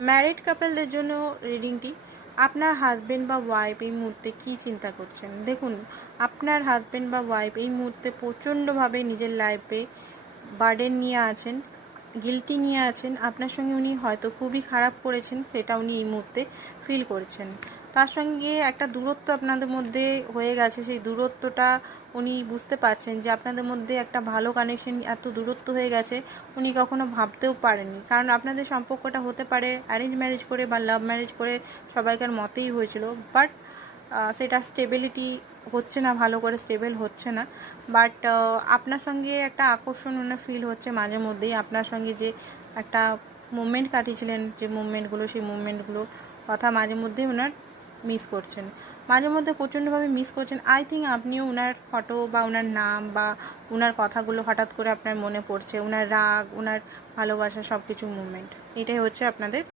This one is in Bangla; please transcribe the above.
ম্যারিড কাপলদের জন্য রিডিংটি। আপনার হাজবেন্ড বা ওয়াইফ এই মুহূর্তে কী চিন্তা করছেন? দেখুন, আপনার হাজবেন্ড বা ওয়াইফ এই মুহূর্তে প্রচণ্ডভাবে নিজের লাইফে বার্ডেন নিয়ে আছেন, গিল্টি নিয়ে আছেন। আপনার সঙ্গে উনি হয়তো খুবই খারাপ করেছেন, সেটা উনি এই মুহূর্তে ফিল করছেন। তার সঙ্গে একটা দূরত্ব আপনাদের মধ্যে হয়ে গেছে, সেই দূরত্বটা উনি বুঝতে পারছেন যে আপনাদের মধ্যে একটা ভালো কানেকশন, এত দূরত্ব হয়ে গেছে উনি কখনো ভাবতেও পারেননি। কারণ আপনাদের সম্পর্কটা হতে পারে অ্যারেঞ্জ ম্যারেজ করে বা লাভ ম্যারেজ করে, সবাইকার মতেই হয়েছিল, বাট সেটা স্টেবিলিটি হচ্ছে না, ভালো করে স্টেবল হচ্ছে না। বাট আপনার সঙ্গে একটা আকর্ষণ ওনার ফিল হচ্ছে মাঝে মধ্যেই। আপনার সঙ্গে যে একটা মুভমেন্ট কাটিয়েছিলেন, যে মুভমেন্টগুলো, সেই মুভমেন্টগুলো কথা মাঝে মধ্যেই ওনার মিস করছেন, মাঝে মধ্যে প্রচণ্ডভাবে মিস করছেন। আই থিঙ্ক আপনিও ওনার ফটো বা ওনার নাম বা ওনার কথাগুলো হঠাৎ করে আপনার মনে পড়ছে, ওনার রাগ, ওনার ভালোবাসা, সব কিছু মুভমেন্ট, এটাই হচ্ছে আপনাদের